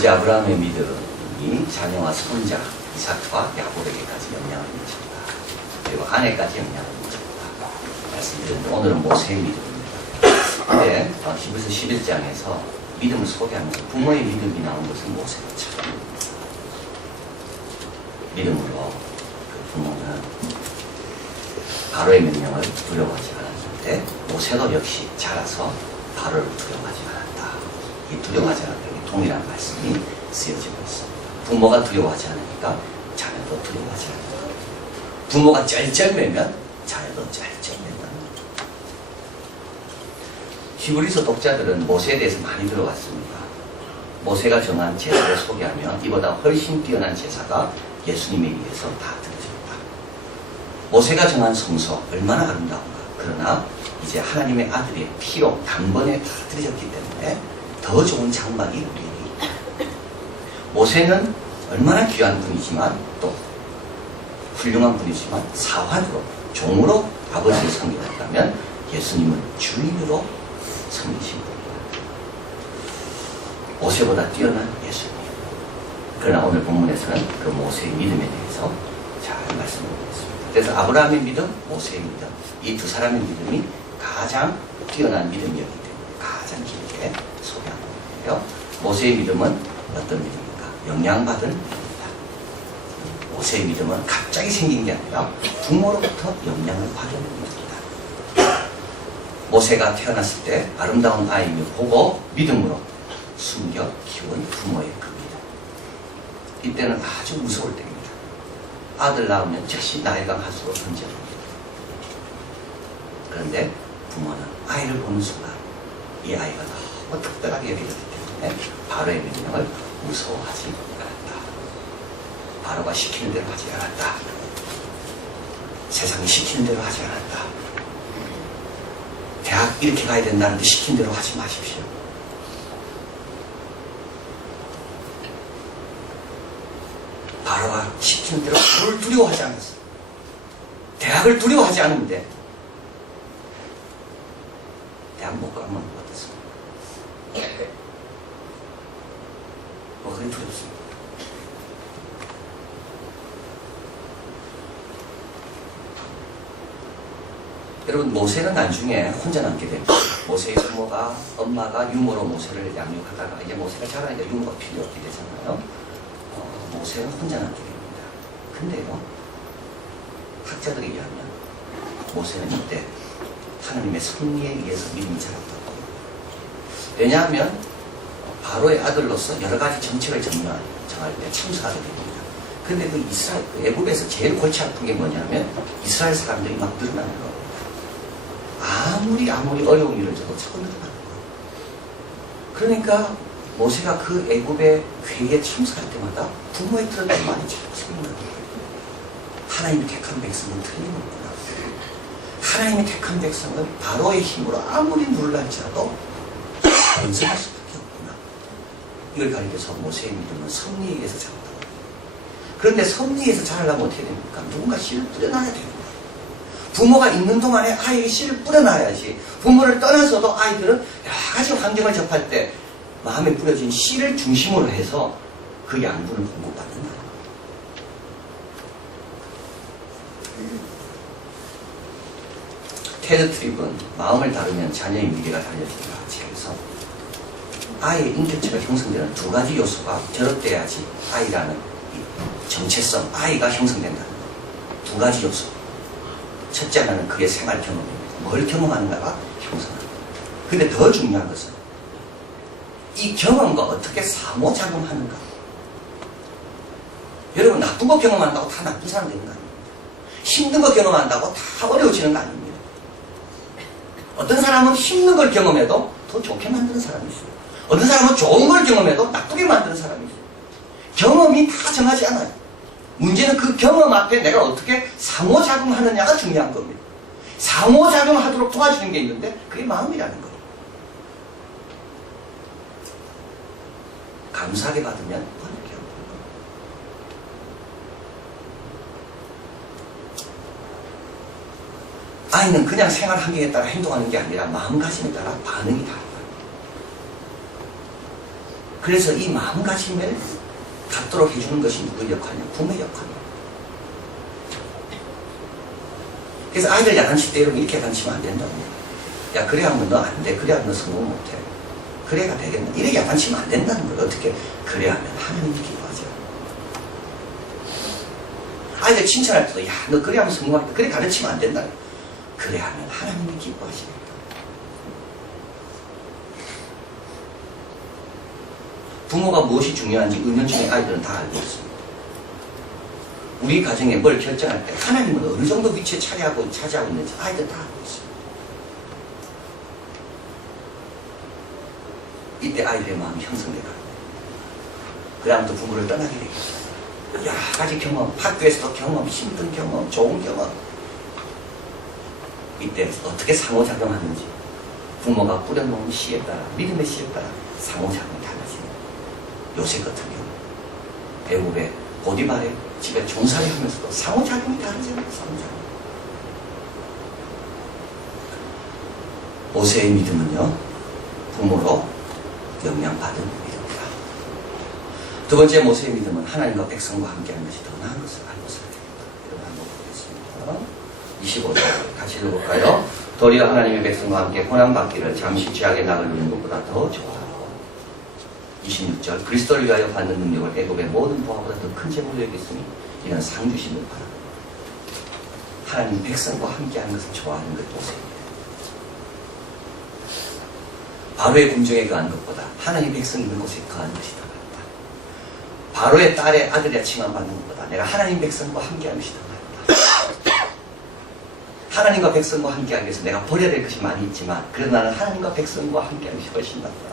어제 아브라함의 믿음이 자녀와 손자 이삭과 야곱에게까지 영향을 미쳤다. 그리고 아내까지 영향을 미쳤다. 말씀드렸는데 오늘은 모세의 믿음입니다. 근데 히브리서 11장에서 믿음을 소개하면서 부모의 믿음이 나온 것은 모세가 처음입니다. 믿음으로 그 부모는 바로의 명령을 두려워하지 않았는데 모세도 역시 자라서 바로를 두려워하지 않았다. 이 두려워하지 않았다. 동일한 말씀이 쓰여지고 있습니다. 부모가 두려워하지 않으니까 자녀도 두려워하지 않는다. 부모가 쩔쩔매면 자녀도 쩔쩔맨다. 히브리서 독자들은 모세에 대해서 많이 들어왔습니다. 모세가 정한 제사를 소개하면 이보다 훨씬 뛰어난 제사가 예수님에 의해서 다 드려졌다. 모세가 정한 성소 얼마나 아름다운가. 그러나 이제 하나님의 아들의 피로 단번에 다 드려졌기 때문에 더 좋은 장막이 우리에게 있다. 모세는 얼마나 귀한 분이지만 또 훌륭한 분이지만 사환으로 종으로 아버지를 섬기셨다면 예수님은 주인으로 섬기신 분입니다. 모세보다 뛰어난 예수님. 그러나 오늘 본문에서는 그 모세의 믿음에 대해서 잘 말씀을 드리겠습니다. 그래서 아브라함의 믿음, 모세의 믿음, 이 두 사람의 믿음이 가장 뛰어난 믿음이었기 때문에 가장 길게 소개하는 거예요. 모세의 믿음은 어떤 믿음입니까? 영향받은 믿음입니다. 모세의 믿음은 갑자기 생긴 게 아니라 부모로부터 영향을 받은 믿음입니다. 모세가 태어났을 때 아름다운 아이를 보고 믿음으로 숨겨 키운 부모의 그 믿음. 이때는 아주 무서울 때입니다. 아들 낳으면 즉시 나이가 갈수록 던져줍니다. 그런데 부모는 아이를 보는 순간 이 아이가 너무 특별하게 여겨졌기 때문에 바로의 명령을 무서워하지 않았다. 바로가 시키는 대로 하지 않았다. 세상이 시키는 대로 하지 않았다. 대학 이렇게 가야 된다는데 시키는 대로 하지 마십시오. 바로가 시키는 대로 바로를 두려워하지 않았어. 대학을 두려워하지 않는데 대학 못 가면 어떻습니까? 뭐 그게 두렵습니다. 여러분 모세는 나중에 혼자 남게 됩니다. 모세의 부모가 엄마가 유모로 모세를 양육하다가 이제 모세가 자라니까 유모가 필요 없게 되잖아요. 모세는 혼자 남게 됩니다. 근데요 학자들에 의하면 모세는 이때 하나님의 섭리에 의해서 믿음이 자랐다고 합니다. 왜냐하면 바로의 아들로서 여러 가지 정책을 정할 때 참석하게 됩니다. 근데 그 이스라엘, 애굽에서 제일 골치 아픈 게 뭐냐면 이스라엘 사람들이 막 늘어나는 겁니다. 아무리 어려운 일을 줘도 자꾸 늘어나는 거예요. 그러니까 모세가 그 애굽의 회의에 참석할 때마다 부모의 틀을 많이 자꾸 생각나는 거예요. 하나님이 택한 백성은 틀림없구나. 하나님이 택한 백성은 바로의 힘으로 아무리 누를할지라도 건설할 수밖에 없구나. 이걸 가리켜서 모세의 믿음은 섭리에 의해서 자랐다고 합니다. 그런데 섭리에 의해서 자라려면 어떻게 됩니까? 누군가 씨를 뿌려놔야 됩니다. 부모가 있는 동안에 아이에게 씨를 뿌려놔야지. 부모를 떠나서도 아이들은 여러 가지 환경을 접할 때 마음에 뿌려진 씨를 중심으로 해서 그 양분을 공급받는다. 테드 트립은 마음을 다루면 자녀의 미래가 달려진다 책에서 아이의 인격체가 형성되는 두 가지 요소가 결합돼야지 아이라는 정체성, 아이가 형성된다는 것. 두 가지 요소. 첫째 하나는 그의 생활 경험입니다. 뭘 경험하는가가 형성합니다. 근데 더 중요한 것은 이 경험과 어떻게 상호작용하는가. 여러분 나쁜 거 경험한다고 다 나쁜 사람 되는 거 아닙니다. 힘든 거 경험한다고 다 어려워지는 거 아닙니다. 어떤 사람은 힘든 걸 경험해도 더 좋게 만드는 사람이 있어요. 어떤 사람은 좋은 걸 경험해도 나쁘게 만드는 사람이 있어요. 경험이 다 정하지 않아요. 문제는 그 경험 앞에 내가 어떻게 상호작용하느냐가 중요한 겁니다. 상호작용하도록 도와주는 게 있는데 그게 마음이라는 거예요. 감사하게 받으면 번역해 옵니다. 아이는 그냥 생활 환경에 따라 행동하는 게 아니라 마음가짐에 따라 반응이 다르다. 그래서 이 마음가짐을 갖도록 해주는 것이 누구의 역할이냐? 부모의 역할이에요. 그래서 아이들 야단칠 때 여러분 이렇게 야단치면 안 된다고. 야, 그래 하면 너 안 돼. 그래 하면 너 성공 못 해. 그래가 되겠나? 이렇게 야단치면 안 된다는 거예요. 어떻게? 그래 하면 하나님이 기뻐하죠. 아이들 칭찬할 때도, 야, 너 그래 하면 성공하겠다. 그래 가르치면 안 된다. 그래 하면 하나님이 기뻐하시겠다. 부모가 무엇이 중요한지 은연중에 아이들은 다 알고 있습니다. 우리 가정에 뭘 결정할 때 하나님은 어느 정도 위치에 차지하고 있는지 아이들 다 알고 있습니다. 이때 아이들의 마음이 형성되다. 그 다음부터 부모를 떠나게 되겠죠. 여러 가지 경험, 학교에서도 경험, 힘든 경험, 좋은 경험. 이때 어떻게 상호작용하는지 부모가 뿌려놓은 씨에 따라, 믿음의 씨에 따라 상호작용이 달라지는 요셉 같은 경우 애굽의 보디발의 집에 종살이 하면서도 상호작용이 다르잖아요. 상호작용. 모세의 믿음은요, 부모로 영향받은 믿음이다. 두 번째 모세의 믿음은 하나님과 백성과 함께하는 것이 더 나은 것을 알고 살게 된다. 여러분 한번 보겠습니다. 25절 같이 읽어볼까요? 도리어 하나님의 백성과 함께 고난받기를 잠시 죄악의 낙을 누리는 것보다 더 좋아하고 26절 그리스도를 위하여 받는 능력을 애굽의 모든 보화보다 더 큰 재물로 여겼으니 이는 상 주심을 바라. 하나님 백성과 함께하는 것을 좋아하는 것 모세입니다. 바로의 궁정에 거한 것보다 하나님 백성 있는 곳에 거하는 것이 더 낫다. 바로의 딸의 아들이라 칭함받는 것보다 내가 하나님 백성과 함께하는 것이 더 낫다. 하나님과 백성과 함께하기 위해서 내가 버려야 될 것이 많이 있지만 그래도 나는 하나님과 백성과 함께하는 것이 훨씬 낫다.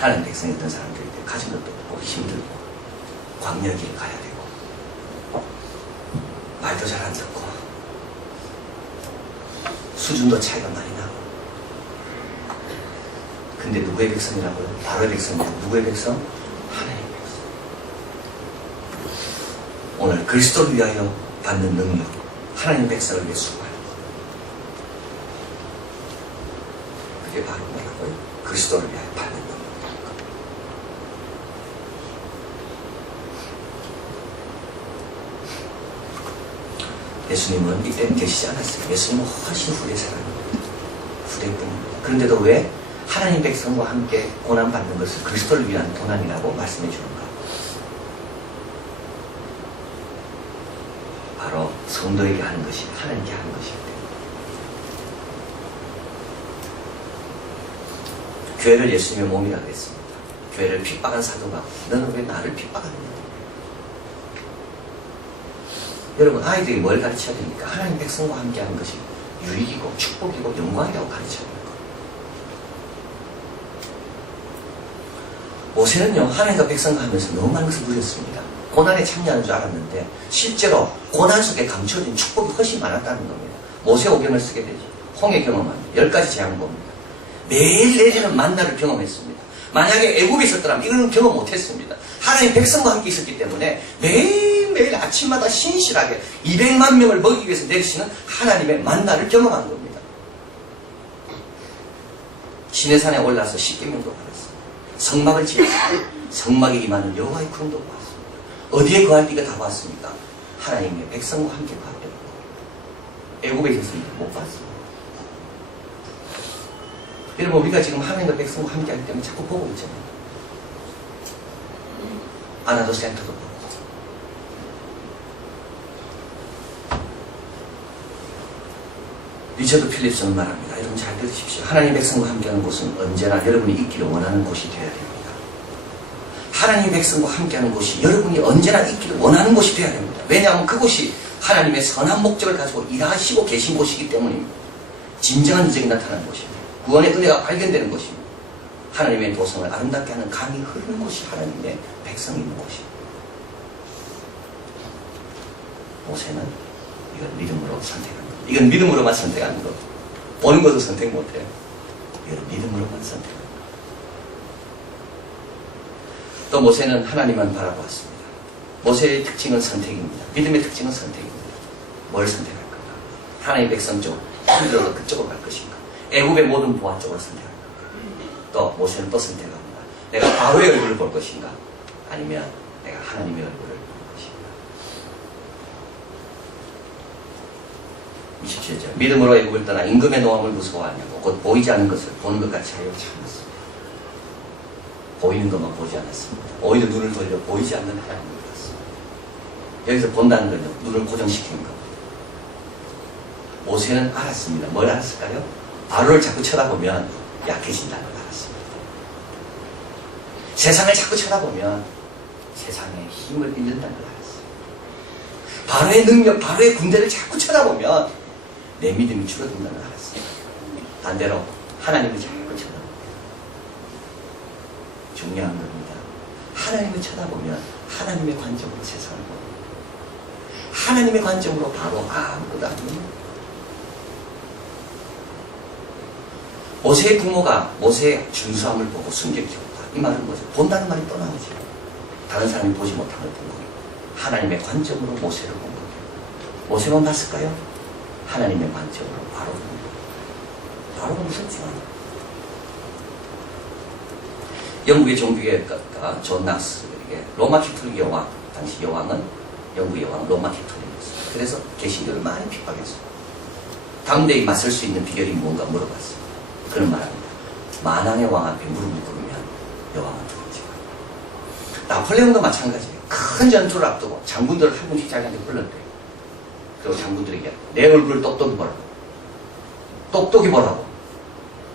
하나님 백성이었던 사람들이 가진 것도 없고 힘들고 광야길 가야 되고 말도 잘 안 듣고 수준도 차이가 많이 나고 근데 누구의 백성이라고요? 바로의 백성이라고. 누구의 백성? 하나님의 백성. 오늘 그리스도를 위하여 받는 능력, 하나님의 백성을 위해 수고하는 것. 그게 바로 뭐라고요? 그리스도를 위하여 받는 능력. 예수님은 이때는 계시지 않았어요. 예수님은 훨씬 후대 사람입니다. 후대뿐입니다. 그런데도 왜 하나님 백성과 함께 고난받는 것을 그리스도를 위한 고난이라고 말씀해 주는가? 바로 성도에게 하는 것이 하나님께 하는 것이기 때문에. 교회를 예수님의 몸이라고 했습니다. 교회를 핍박한 사도가 너는 왜 나를 핍박하느냐? 여러분 아이들이 뭘 가르쳐야 됩니까? 하나님 백성과 함께하는 것이 유익이고 축복이고 영광이라고 가르쳐야 됩니다. 모세는요 하나님과 백성과 하면서 너무 많은 것을 누렸습니다. 고난에 참여하는 줄 알았는데 실제로 고난 속에 감춰진 축복이 훨씬 많았다는 겁니다. 모세 오경을 쓰게 되죠. 홍해 경험합니다. 10가지 재앙을 봅니다. 매일 내리는 만나를 경험했습니다. 만약에 애굽에 있었더라면 이거는 경험 못했습니다. 하나님 백성과 함께 있었기 때문에 매일 아침마다 신실하게 200만 명을 먹이기 위해서 내리시는 하나님의 만나를 경험한 겁니다. 시내산에 올라서 십계명도 받았습니다. 성막을 지었습니다. 성막에 임하는 여호와의 구름도 보았습니다. 어디에 거할 때가 다 봤습니까? 하나님의 백성과 함께 거할 때 애굽에 있었습니다. 못 봤습니다. 여러분 우리가 지금 하나님과 백성과 함께 하기 때문에 자꾸 보고 있잖아요. 아나도 센터도 보고 리처드 필립스는 말합니다. 여러분 잘 들으십시오. 하나님 백성과 함께하는 곳은 언제나 여러분이 있기를 원하는 곳이 되어야 됩니다. 하나님 백성과 함께하는 곳이 여러분이 언제나 있기를 원하는 곳이 되어야 됩니다. 왜냐하면 그곳이 하나님의 선한 목적을 가지고 일하시고 계신 곳이기 때문입니다. 진정한 이적이 나타나는 곳입니다. 구원의 은혜가 발견되는 곳입니다. 하나님의 도성을 아름답게 하는 강이 흐르는 곳이 하나님의 백성이 있는 곳입니다. 모세는 이걸 믿음으로 선택합니다. 이건 믿음으로만 선택하는 것. 보는 것도 선택 못해요. 이건 믿음으로만 선택합니다. 또 모세는 하나님만 바라보았습니다. 모세의 특징은 선택입니다. 믿음의 특징은 선택입니다. 뭘 선택할 건가? 하나님의 백성 쪽 힘들어도 그쪽으로 갈 것인가? 애굽의 모든 부하 쪽을 선택할 건가? 또 모세는 또 선택합니다. 내가 바로의 얼굴을 볼 것인가? 아니면 내가 하나님의 얼굴을 볼 것인가? 27절 믿음으로 애굽을 떠나 임금의 노함을 무서워하냐고 곧 보이지 않는 것을 보는 것 같이 하여 참았습니다. 보이는 것만 보지 않았습니다. 오히려 눈을 돌려 보이지 않는 하나님을 봤습니다. 여기서 본다는 건요, 눈을 고정시키는 겁니다. 모세는 알았습니다. 뭘 알았을까요? 바로를 자꾸 쳐다보면 약해진다는 걸 알았습니다. 세상을 자꾸 쳐다보면 세상에 힘을 잃는다는 걸 알았어요. 바로의 능력, 바로의 군대를 자꾸 쳐다보면 내 믿음이 줄어든다는 걸 알았어요. 반대로 하나님을 자꾸 쳐다보면 중요한 겁니다. 하나님을 쳐다보면 하나님의 관점으로 세상을 보고 하나님의 관점으로 바로 아무것도 아니에요. 모세의 부모가 모세의 준수함을 보고 숨겨키웠다. 이 말은 뭐죠? 본다는 말이 또 나오죠. 다른 사람이 보지 못한 걸 본 거예요. 하나님의 관점으로 모세를 본 거예요. 모세만 봤을까요? 하나님의 관점으로 바로 본 거예요. 바로가 무섭지만 영국의 종교개혁가 존 낙스에게 로마 캐톨릭 여왕, 당시 여왕은 영국 여왕은 로마 캐톨릭이었어요. 그래서 개신교를 많이 핍박했어요. 당대에 맞설 수 있는 비결이 뭔가 물어봤어요. 그런 말합니다. 만왕의 왕 앞에 무릎을 꿇으면 여왕은 두렵지. 나폴레옹도 마찬가지예요. 큰 전투를 앞두고 장군들을 한 분씩 자기한테 불렀대요. 그리고 장군들에게 내 얼굴을 똑똑히 보라고. 똑똑히 보라고.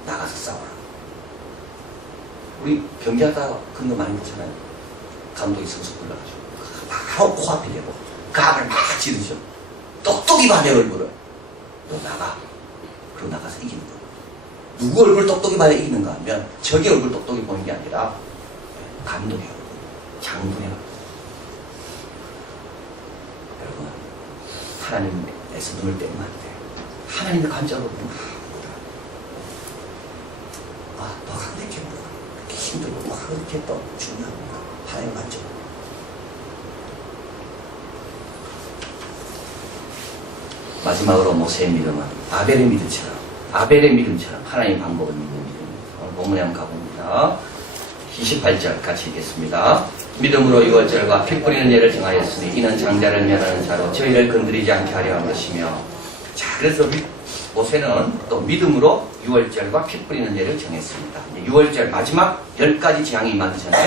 나가서 싸워라. 우리 경기하다가 그런 거 많이 보잖아요. 감독이 선수 불러가지고 바로 코앞에 대고 감을 막 지르죠. 똑똑히 봐 내 얼굴을. 너 나가. 그리고 나가서 이기는 거야. 누구 얼굴 똑똑히 봐야 이기는가 하면 적의 얼굴 똑똑히 보는 게 아니라 감독의 얼굴, 장군의 얼굴. 여러분, 하나님에서 눈을 떼면 안 돼요. 하나님의 관점으로 보면 너 그렇게 그렇게 힘들고 그렇게 또 중요합니다. 하나님의 관점. 마지막으로 모세의 믿음은 아벨의 믿음처럼 하나님 방법을 믿는 믿음입니다. 오늘 본문에 한번 가봅니다. 28절 같이 읽겠습니다. 믿음으로 6월절과 피 뿌리는 예를 정하였으니 이는 장자를 면하는 자로 저희를 건드리지 않게 하려 한 것이며. 자, 그래서 모세는 또 믿음으로 6월절과 피 뿌리는 예를 정했습니다. 6월절 마지막 10가지 재앙이 임하기 전에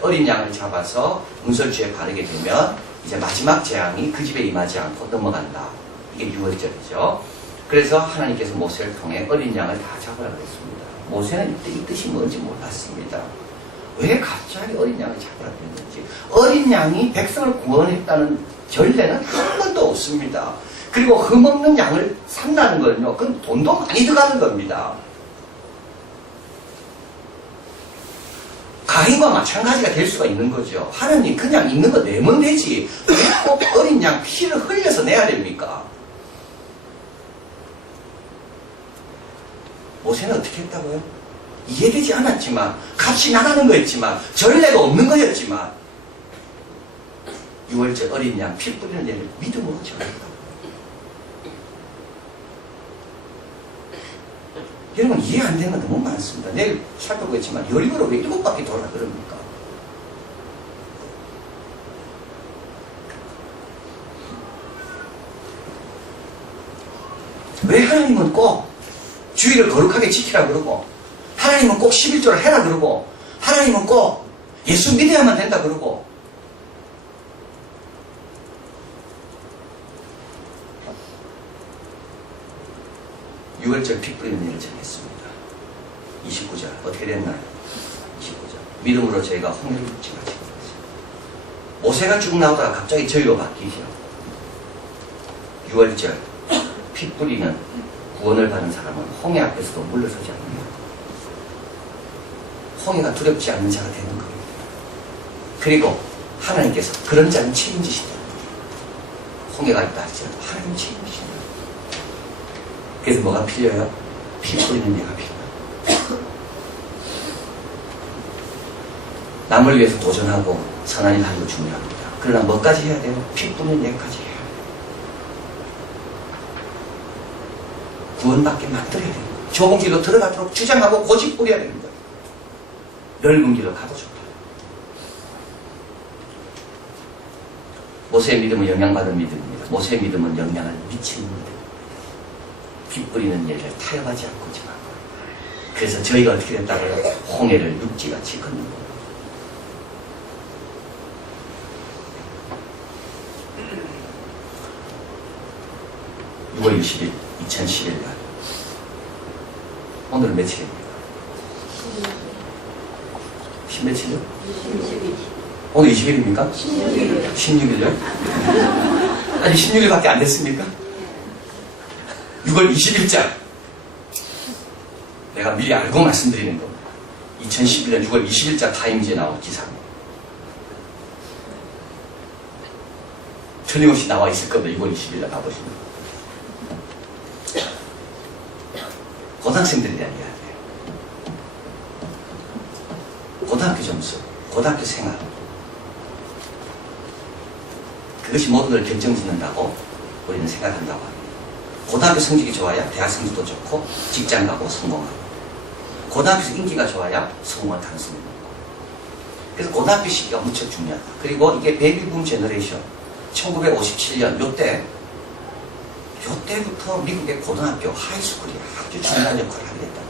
어린 양을 잡아서 문설주에 바르게 되면 이제 마지막 재앙이 그 집에 임하지 않고 넘어간다. 이게 6월절이죠. 그래서 하나님께서 모세를 통해 어린 양을 다 잡으라 그랬습니다. 모세는 이때 이 뜻이 뭔지 몰랐습니다. 왜 갑자기 어린 양을 잡으라 그랬는지. 어린 양이 백성을 구원했다는 전례는 한 번도 없습니다. 그리고 흠없는 양을 산다는 건요, 그건 돈도 많이 들어가는 겁니다. 가인과 마찬가지가 될 수가 있는 거죠. 하나님 그냥 있는 거 내면 되지. 왜 꼭 어린 양 피를 흘려서 내야 됩니까? 모세는 어떻게 했다고요? 이해되지 않았지만, 값이 나가는 거였지만, 전례가 없는 거였지만, 6월절 어린 양 피 뿌리는 예를 믿음으로 전했다. 여러분, 이해 안 되는 건 너무 많습니다. 내일 살펴보겠지만, 여리고로 왜 7바퀴 돌아 그럽니까? 왜 하나님은 꼭 주의를 거룩하게 지키라 그러고, 하나님은 꼭 11조를 해라 그러고, 하나님은 꼭 예수 믿어야만 된다 그러고, (6월절) 피 뿌리는 일을 정했습니다. 29절 어떻게 됐나요? 29절 믿음으로 저희가 홍해를 지나치는 것이죠. 모세가 쭉 나오다가 갑자기 저희로 바뀌죠. 6월절 피 뿌리는 구원을 받은 사람은 홍해 앞에서도 물러서지 않는다. 홍해가 두렵지 않는 자가 되는 겁니다. 그리고 하나님께서 그런 자는 책임지신다. 홍해가 있다 할지라도 하나님 책임지신다. 그래서 뭐가 필요해요? 피 뿌리는 예가 필요해요. 남을 위해서 도전하고 선한 일 하는 거 중요합니다. 그러나 뭐까지 해야 돼요? 피 뿌리는 예까지 해야 돼요. 구원받게 만들어야 되는 거예요. 좁은 길로 들어가도록 주장하고 고집 부려야 되는 거예요. 넓은 길로 가도 좋다. 모세의 믿음은 영향받은 믿음입니다. 모세의 믿음은 영향을 미치는 믿음입니다. 피 뿌리는 예를 타협하지 않고 지나고. 그래서 저희가 어떻게 됐다고요? 홍해를 육지같이 걷는 겁니다. (6월 20일) 2011년 오늘은 며칠입니까? 10 며칠이요? 오늘 20일입니까? 16일요? 아니 16일밖에 안 됐습니까? 6월 20일자 내가 미리 알고 말씀드리는 겁니다. 2011년 6월 20일자 타임즈에 나온 기사입니다. 틀림없이 나와 있을 겁니다. 6월 20일에 가보시면. 고등학생들에 대한 이야기예요. 고등학교 점수, 고등학교 생활. 그것이 모든 걸 결정짓는다고 우리는 생각한다고 합니다. 고등학교 성적이 좋아야 대학 성적도 좋고 직장 가고 성공하고, 고등학교에서 인기가 좋아야 성공할 가능성이 있고, 그래서 고등학교 시기가 무척 중요하다. 그리고 이게 베이비붐 제너레이션 1957년 요때부터 미국의 고등학교 하이스쿨이 아주 중요한 역할을 하게 됐다는 거예요.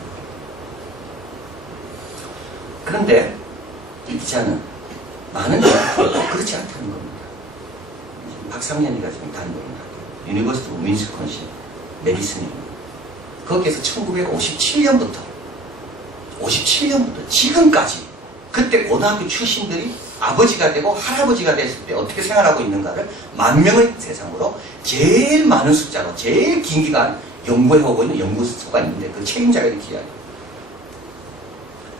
그런데 이 기자는 많은 연구가 그렇지 않다는 겁니다. 박상현이가 지금 다른 겁니다. 유니버시티 오브 윈스콘신 메디슨입니다. 거기에서 1957년부터 지금까지 그때 고등학교 출신들이 아버지가 되고 할아버지가 됐을 때 어떻게 생활하고 있는가를 10,000명의 대상으로 제일 많은 숫자로 제일 긴 기간 연구해오고 있는 연구소가 있는데 그 책임자가 이렇게 이야기해요.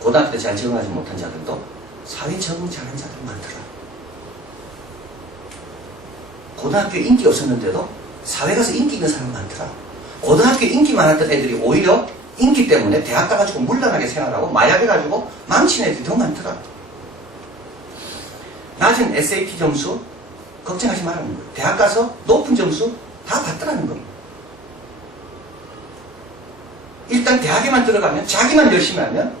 고등학교 때 잘 적응하지 못한 자들도 사회 적응 잘한 자들 많더라. 고등학교에 인기 없었는데도 사회 가서 인기 있는 사람 많더라. 고등학교에 인기 많았던 애들이 오히려 인기 때문에 대학 가가지고 물란하게 생활하고 마약해가지고 망친 애들이 더 많더라. 낮은 SAT 점수 걱정하지 말라는 거예요. 대학 가서 높은 점수 다 받더라는 겁니다. 일단 대학에만 들어가면 자기만 열심히 하면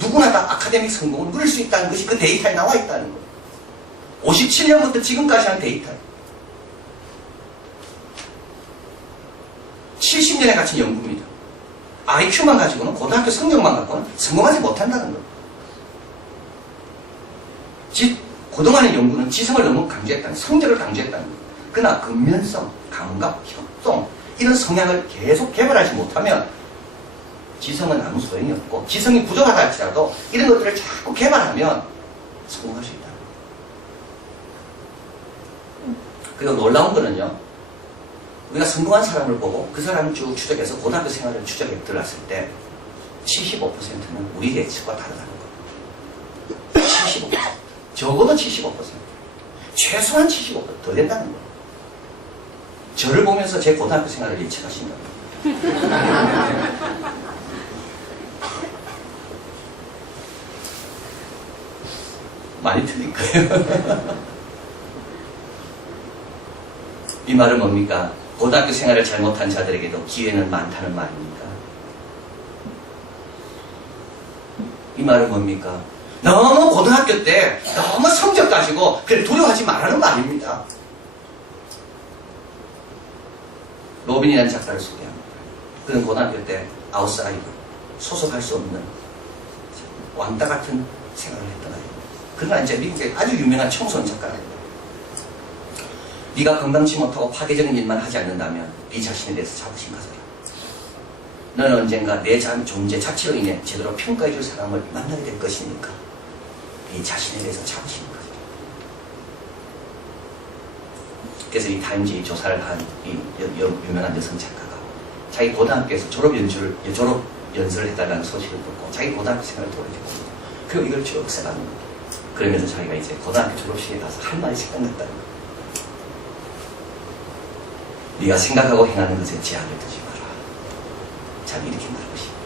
누구나 다 아카데믹 성공을 누릴 수 있다는 것이 그 데이터에 나와 있다는 거예요. 57년부터 지금까지 한 데이터. 70년에 갇힌 연구입니다. IQ만 가지고는, 고등학교 성적만 갖고는 성공하지 못한다는 거예요. 그동안의 연구는 지성을 너무 강조했다는, 성적을 강조했다는 거예요. 그러나 근면성, 감각, 협동 이런 성향을 계속 개발하지 못하면 지성은 아무 소용이 없고, 지성이 부족하다 할지라도 이런 것들을 자꾸 개발하면 성공할 수 있다. 그리고 놀라운 거는요, 우리가 성공한 사람을 보고 그 사람을 쭉 추적해서 고등학교 생활을 추적해 들어갔을 때 75%는 우리 예측과 다르다는 거예요. 75%. 적어도 75%. 최소한 75%더 된다는 거예요. 저를 보면서 제 고등학교 생활을 예측하신다는 거예요. 많이 틀릴 거예요. 이 말은 뭡니까? 고등학교 생활을 잘못한 자들에게도 기회는 많다는 말입니까? 이 말은 뭡니까? 너무 고등학교 때 너무 성적 가지고 그래 두려워하지 말라는 말입니다. 로빈이라는 작가를 소개합니다. 그는 고등학교 때 아웃사이더, 소속할 수 없는 왕따 같은 생활을 했던 아이입니다. 그러나 이제 미국의 아주 유명한 청소년 작가입니다. 네가 건강치 못하고 파괴적인 일만 하지 않는다면 네 자신에 대해서 자부심 가져라. 너는 언젠가 내 존재 자체로 인해 제대로 평가해줄 사람을 만나게 될 것이니까 네 자신에 대해서 자부심 가져라. 그래서 이 타임즈의 조사를 한 이 유명한 여성 작가가 자기 고등학교에서 졸업 연설을 했다는 소식을 듣고 자기 고등학교 생활을 돌이켜봅니다. 그리고 이걸 쭉 써가는 겁니다. 그러면서 자기가 이제 고등학교 졸업식에 가서 할 말이 생각났다는 거예요. 네가 생각하고 행하는 것에 제한을 두지 마라. 참 이렇게 말하고 싶어요.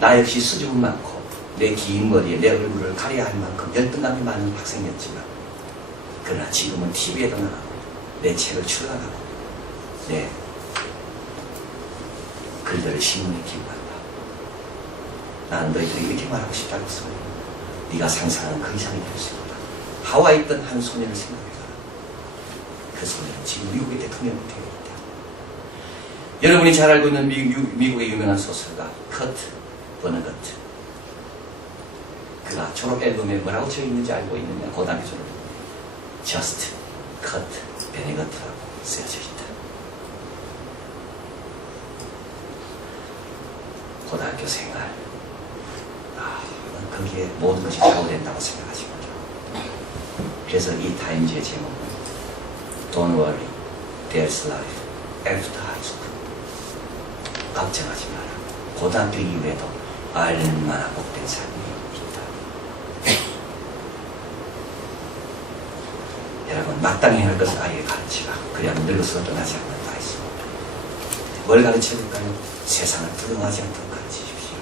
나 역시 수줍음 많고 내 긴 머리에 내 얼굴을 가려야 할 만큼 열등감이 많은 학생이었지만, 그러나 지금은 TV에도 나가고 내 책을 출간하고 내 그들을 신문에 기록한다. 나는 너희들이 이렇게 말하고 싶다고 써. 네가 상상하는 그 이상이 될 수 있다. 하와이에 있던 한 소년을 생각해봐라. 그 소년은 지금 미국의 대통령이 되겠다. 여러분이 잘 알고 있는 미국의 유명한 소설가 커트 버너거트. 그가 졸업 앨범에 뭐라고 적혀 있는지 알고 있느냐? 고등학교 졸업 Just Cut 베네거트라고 쓰여져 있다. 고등학교 생활, 거기에 모든 것이 좌우된다고 생각하지 마라. 그래서 이 타임즈의 제목은 Don't worry, there's life after high school. 걱정하지 마라. 고등학교 이후에도 얼마나 복된 삶이 있다. 여러분, 마땅히 할 것을 아이에게 가르치라. 그래야만 늙어서 떠나지 않는다 했습니다. 뭘 가르쳐줄까요? 세상을 부정하지 않도록 가르치십시오.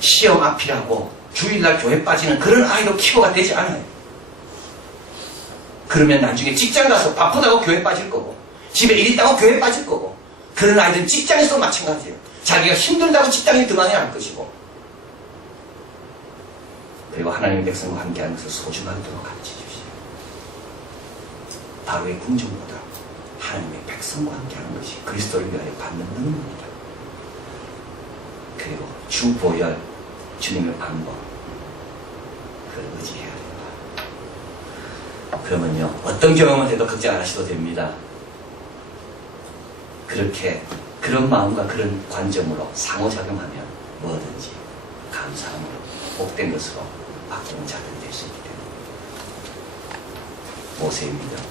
시험 앞이라고 주일날 교회 빠지는 그런 아이로 키워가 되지 않아요. 그러면 나중에 직장 가서 바쁘다고 교회 빠질 거고, 집에 일 있다고 교회 빠질 거고, 그런 아이들은 직장에서도 마찬가지예요. 자기가 힘들다고 직장에 등한해야 할 것이고, 그리고 하나님의 백성과 함께하는 것을 소중하도록 가르치십시오. 바로의 궁정보다 하나님의 백성과 함께하는 것이 그리스도를 위하여 받는 능력입니다. 그리고 주보혈, 주님의 방법, 그걸 의지해야 된다. 그러면요, 어떤 경험을 해도 걱정 안 하셔도 됩니다. 그렇게 그런 마음과 그런 관점으로 상호작용하면 뭐든지 감사함으로 복된 것으로 바꾸는 자들이 될 수 있기 때문에 모세입니다.